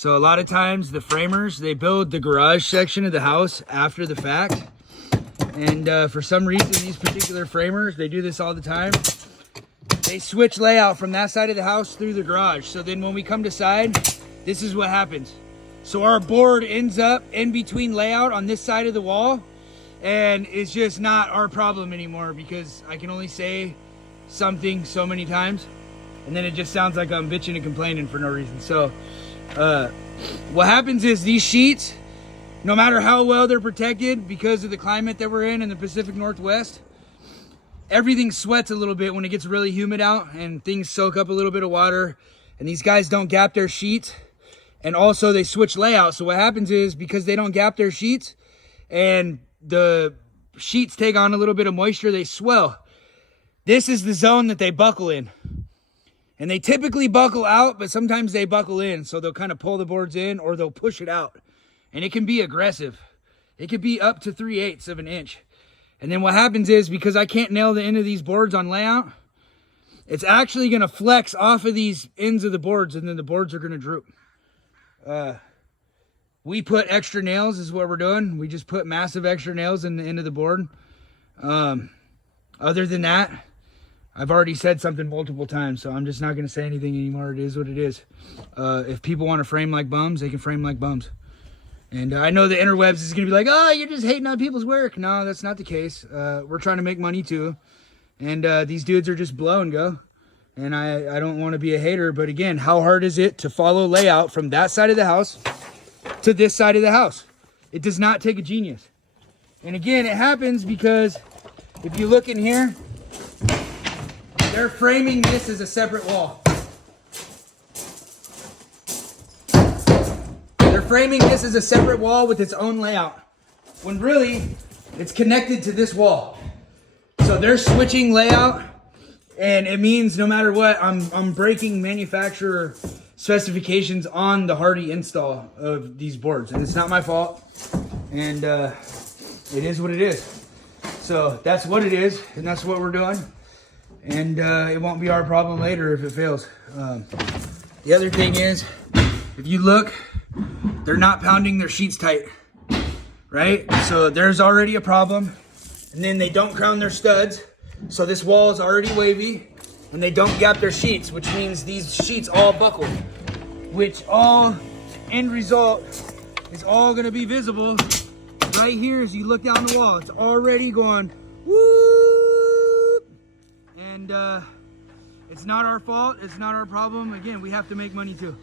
So a lot of times the framers, they build the garage section of the house after the fact. And for some reason, these particular framers, they do this all the time. They switch layout from that side of the house through the garage. So then when we come to side, this is what happens. So our board ends up in between layout on this side of the wall, and it's just not our problem anymore because I can only say something so many times, and then it just sounds like I'm bitching and complaining for no reason. So what happens is these sheets, no matter how well they're protected because of the climate that we're in the Pacific Northwest, everything sweats a little bit when it gets really humid out and things soak up a little bit of water, and these guys don't gap their sheets, and also they switch layout. So what happens is because they don't gap their sheets and the sheets take on a little bit of moisture, they swell. This is the zone that they buckle in. And they typically buckle out, but sometimes they buckle in. So they'll kind of pull the boards in or they'll push it out. And it can be aggressive. It could be up to 3/8 of an inch. And then what happens is, because I can't nail the end of these boards on layout, it's actually going to flex off of these ends of the boards, and then the boards are going to droop. We put extra nails is what we're doing. We just put massive extra nails in the end of the board. Other than that, I've already said something multiple times, so I'm just not going to say anything anymore. It is what it is. If people want to frame like bums, they can frame like bums. And I know the interwebs is going to be like, oh, you're just hating on people's work. No, that's not the case. We're trying to make money too. And these dudes are just blow and go. And I don't want to be a hater, but again, how hard is it to follow layout from that side of the house to this side of the house? It does not take a genius. And again, it happens because if you look in here, they're framing this as a separate wall. They're framing this as a separate wall with its own layout, when really it's connected to this wall. So they're switching layout, and it means no matter what, I'm breaking manufacturer specifications on the Hardie install of these boards, and it's not my fault, and it is what it is. So that's what it is, and that's what we're doing, and it won't be our problem later if it fails. The other thing is, if you look, they're not pounding their sheets tight, right? So there's already a problem. And then they don't crown their studs, so this wall is already wavy, and they don't gap their sheets, which means these sheets all buckle, which all end result is all going to be visible right here as you look down the wall. It's already going whoop, and it's not our fault, it's not our problem. Again, we have to make money too.